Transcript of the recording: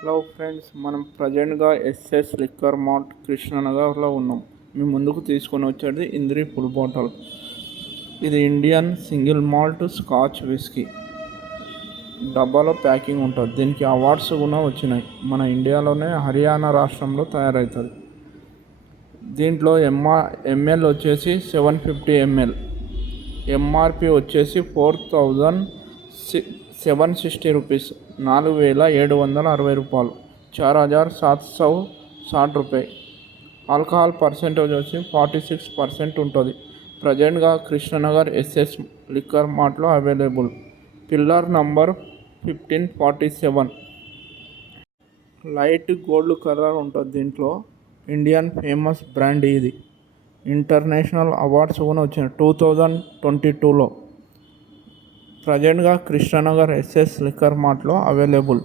Hello friends, మనం ప్రజెంట్గా SS liquor mart కృష్ణనగర్లో ఉన్నాం. మేము ముందుకు తీసుకొని వచ్చేది ఇంద్రి ఫుల్ బాటిల్. ఇది Indian single malt scotch whisky డబ్బాలో ప్యాకింగ్ ఉంటుంది. దీనికి అవార్డ్స్ కూడా వచ్చినాయి. మన ఇండియాలోనే హర్యానా రాష్ట్రంలో తయారవుతుంది. దీంట్లో ఎంఎల్ వచ్చేసి 750 ml, ఎంఆర్పి వచ్చేసి 4760 రూపీస్, 4760 రూపాయలు, 4760 రూపాయ. ఆల్కహాల్ పర్సెంటేజ్ వచ్చి 46% ఉంటుంది. ప్రజెంట్గా కృష్ణనగర్ ఎస్ఎస్ లిక్కర్ మార్ట్లో available. Pillar number 1547. Light gold colour ఉంటుంది. దీంట్లో ఇండియన్ ఫేమస్ బ్రాండ్ ఇది. ఇంటర్నేషనల్ అవార్డ్స్ కూడా వచ్చినాయి 2022లో. ప్రజెంట్గా కృష్ణనగర్ ఎస్ఎస్ లిక్కర్ మార్ట్లో అవైలబుల్.